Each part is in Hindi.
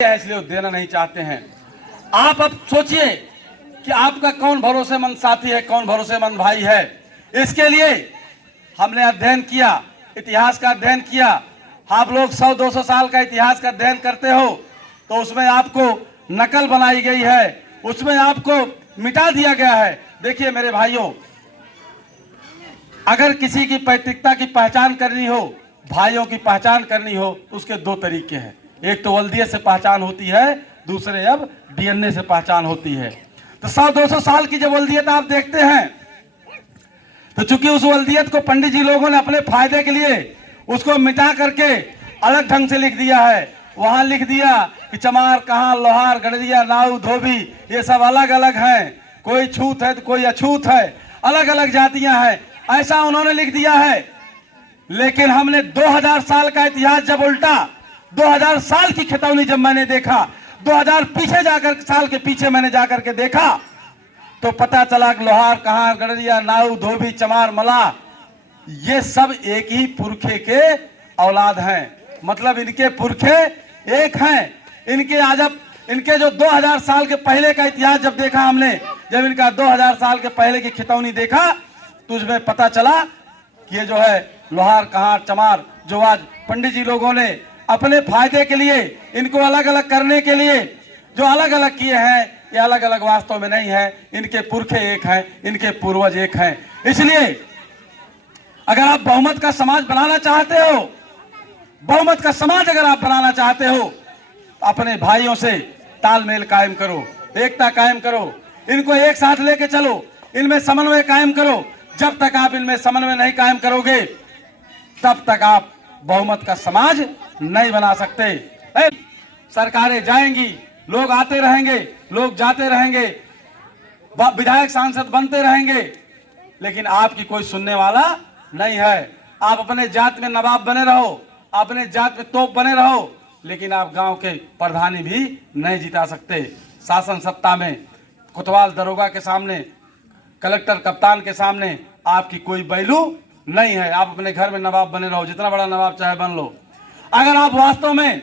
इसलिए देना नहीं चाहते हैं। आप अब सोचिए कि आपका कौन भरोसेमंद साथी है, कौन भरोसेमंद भाई है। इसके लिए हमने अध्ययन किया, इतिहास का अध्ययन किया। आप लोग 100-200 साल का इतिहास का अध्ययन करते हो तो उसमें आपको नकल बनाई गई है, उसमें आपको मिटा दिया गया है। देखिए मेरे भाइयों, अगर किसी की पैतृकता की पहचान करनी हो, भाइयों की पहचान करनी हो, तो उसके दो तरीके हैं। एक तो वल्दियत से पहचान होती है, दूसरे अब डीएनए से पहचान होती है। तो 100-200 साल की जब वल्दियत आप देखते हैं तो चूंकि उस वल्दियत को पंडित जी लोगों ने अपने फायदे के लिए उसको मिटा करके अलग ढंग से लिख दिया है। वहां लिख दिया कि चमार, कहां, लोहार, गड़रिया, नाऊ, धोबी, ये सब अलग अलग हैं। कोई छूत है तो कोई अछूत है, अलग अलग जातियां हैं, ऐसा उन्होंने लिख दिया है। लेकिन हमने 2000 साल का इतिहास जब उल्टा, 2000 साल की खितौनी जब मैंने देखा, 2000 साल के पीछे मैंने जाकर के देखा तो पता चला कि लोहार, कहां, गड़रिया, नाऊ, धोबी, चमार, मलाह, ये सब एक ही पुरखे के औलाद हैं। मतलब इनके पुरखे एक हैं। इनके जो 2000 साल के पहले का इतिहास जब देखा हमने, जब इनका 2000 साल के पहले की खितौनी देखा तो उसमें पता चला कि ये जो है लोहार, कहार, चमार, जो आज पंडित जी लोगों ने अपने फायदे के लिए, इनको अलग अलग करने के लिए जो अलग अलग किए हैं, ये अलग अलग वास्तव में नहीं है। इनके पुरखे एक हैं, इनके पूर्वज एक हैं। इसलिए अगर आप बहुमत का समाज बनाना चाहते हो, बहुमत का समाज अगर आप बनाना चाहते हो, तो अपने भाइयों से तालमेल कायम करो, एकता कायम करो, इनको एक साथ लेके चलो, इनमें समन्वय कायम करो। जब तक आप इनमें समन्वय नहीं कायम करोगे तब तक आप बहुमत का समाज नहीं बना सकते। सरकारें जाएंगी, लोग आते रहेंगे, लोग जाते रहेंगे, विधायक सांसद बनते रहेंगे, लेकिन आपकी कोई सुनने वाला नहीं है। आप अपने जात में नवाब बने रहो, अपने जात में तोप बने रहो, लेकिन आप गांव के प्रधानी भी नहीं जिता सकते। शासन सत्ता में कोतवाल दरोगा के सामने, कलेक्टर कप्तान के सामने आपकी कोई वैल्यू नहीं है। आप अपने घर में नवाब बने रहो, जितना बड़ा नवाब चाहे बन लो। अगर आप वास्तव में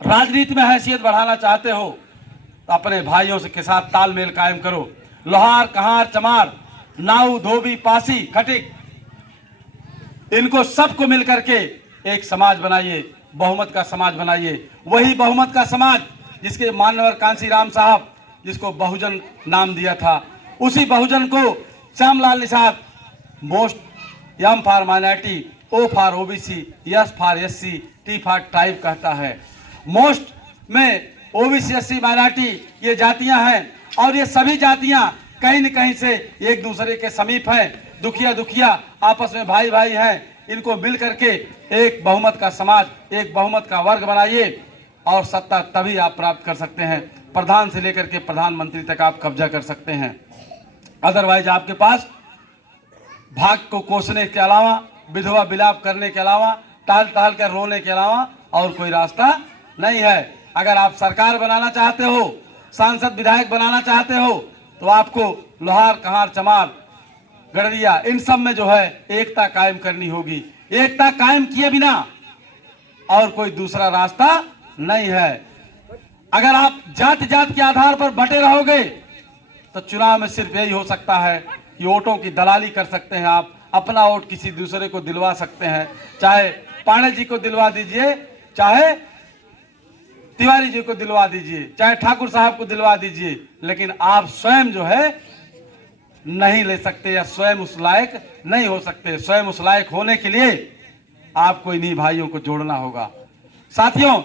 राजनीति में हैसियत बढ़ाना चाहते हो तो अपने भाइयों के साथ तालमेल कायम करो। लोहार, कहार, चमार, नाऊ, धोबी, पासी, खटिक, इनको सबको मिलकर के एक समाज बनाइए, बहुमत का समाज बनाइए। वही बहुमत का समाज जिसके मान्यवर कांशीराम साहब, जिसको बहुजन नाम दिया था, उसी बहुजन को Shyamlal Nishad MOST, M for minority, O for OBC, S for SC, T for tribe कहता है। मोस्ट में ओबीसी, एससी, माइनॉरिटी ये जातियां हैं, और ये सभी जातियां कहीं न कहीं से एक दूसरे के समीप हैं। दुखिया दुखिया आपस में भाई भाई हैं। इनको मिल करके एक बहुमत का समाज, एक बहुमत का वर्ग बनाइए और सत्ता तभी आप प्राप्त कर सकते हैं। प्रधान से लेकर के प्रधानमंत्री तक आप कब्जा कर सकते हैं। अदरवाइज आपके पास भाग को कोसने के अलावा, विधवा विलाप करने के अलावा, टहल टहल कर रोने के अलावा और कोई रास्ता नहीं है। अगर आप सरकार बनाना चाहते हो, सांसद विधायक बनाना चाहते हो, तो आपको लोहार, कहार, चमार, गड़रिया, इन सब में जो है एकता कायम करनी होगी। एकता कायम किए बिना और कोई दूसरा रास्ता नहीं है। अगर आप जाति जात के आधार पर बंटे रहोगे तो चुनाव में सिर्फ यही हो सकता है कि वोटों की दलाली कर सकते हैं। आप अपना वोट किसी दूसरे को दिलवा सकते हैं, चाहे पांडे जी को दिलवा दीजिए, चाहे तिवारी जी को दिलवा दीजिए, चाहे ठाकुर साहब को दिलवा दीजिए, लेकिन आप स्वयं जो है नहीं ले सकते, या स्वयं उस लायक नहीं हो सकते। स्वयं उस लायक होने के लिए आपको इन्हीं भाइयों को जोड़ना होगा। साथियों,